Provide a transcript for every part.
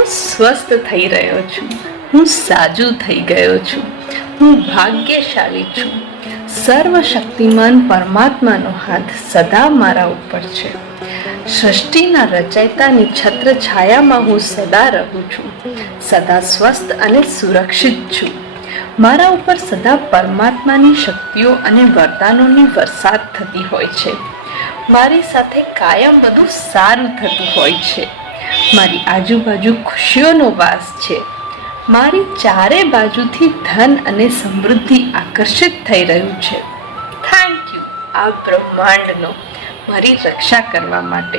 હું સ્વસ્થ થઈ રહ્યો છું, હું સાજુ થઈ ગયો છું, હું ભાગ્યશાળી છું. સર્વશક્તિમાન પરમાત્માનો હાથ સદા મારા ઉપર છે. સૃષ્ટિના રચયિતાની છત્ર છાયામાં હું સદા રહું છું, સદા સ્વસ્થ અને સુરક્ષિત છું. મારા ઉપર સદા પરમાત્માની શક્તિઓ અને વરદાનોની વરસાદ થતી હોય છે. મારી સાથે કાયમ બધું સારું થતું હોય છે. મારી આજુબાજુ ખુશીઓનો વાસ છે. મારી ચારે બાજુથી ધન અને સમૃદ્ધિ આકર્ષિત થઈ રહ્યું છે. થેન્ક યુ આ બ્રહ્માંડનો મારી રક્ષા કરવા માટે.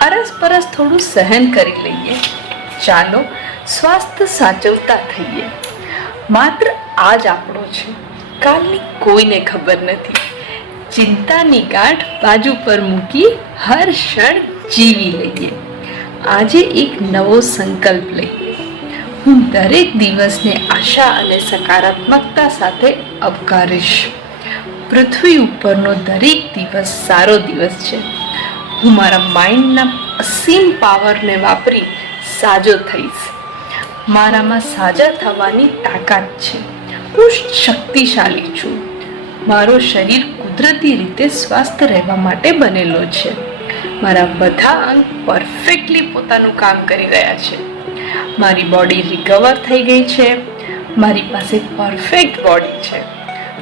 અરસપરસ થોડું સહન કરી લઈએ. ચાલો સ્વાસ્થ્ય સાચવતા થઈએ. માત્ર આજ આપણો છે, કાલની કોઈને ખબર નથી. ચિંતાની ગાંઠ બાજુ પર મૂકી હર ક્ષણ જીવી લઈએ. આજે એક નવો સંકલ્પ લઈએ. હું દરેક દિવસને આશા અને સકારાત્મકતા સાથે આવકારીશ. પૃથ્વી ઉપરનો દરેક દિવસ સારો દિવસ છે. હું મારા માઇન્ડના અસીમ પાવરને વાપરી સાજો થઈશ. મારામાં સાજા થવાની તાકાત છે. હું શક્તિશાળી છું. મારું શરીર કુદરતી રીતે સ્વસ્થ રહેવા માટે બનેલો છે. મારા બધા અંગ પરફેક્ટલી પોતાનું કામ કરી રહ્યા છે. મારી બોડી રિકવર થઈ ગઈ છે. મારી પાસે પરફેક્ટ બોડી છે.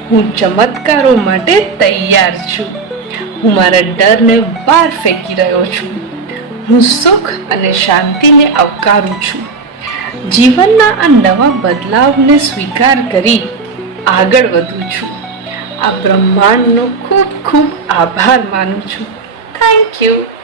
હું ચમત્કારો માટે તૈયાર છું. હું મારા ડરને બહાર ફેંકી રહ્યો છું. હું સુખ અને શાંતિને આવકારું છું. જીવનના આ નવા બદલાવને સ્વીકાર કરી આગળ વધું છું. આ બ્રહ્માંડનો ખૂબ ખૂબ આભાર માનું છું. Thank you.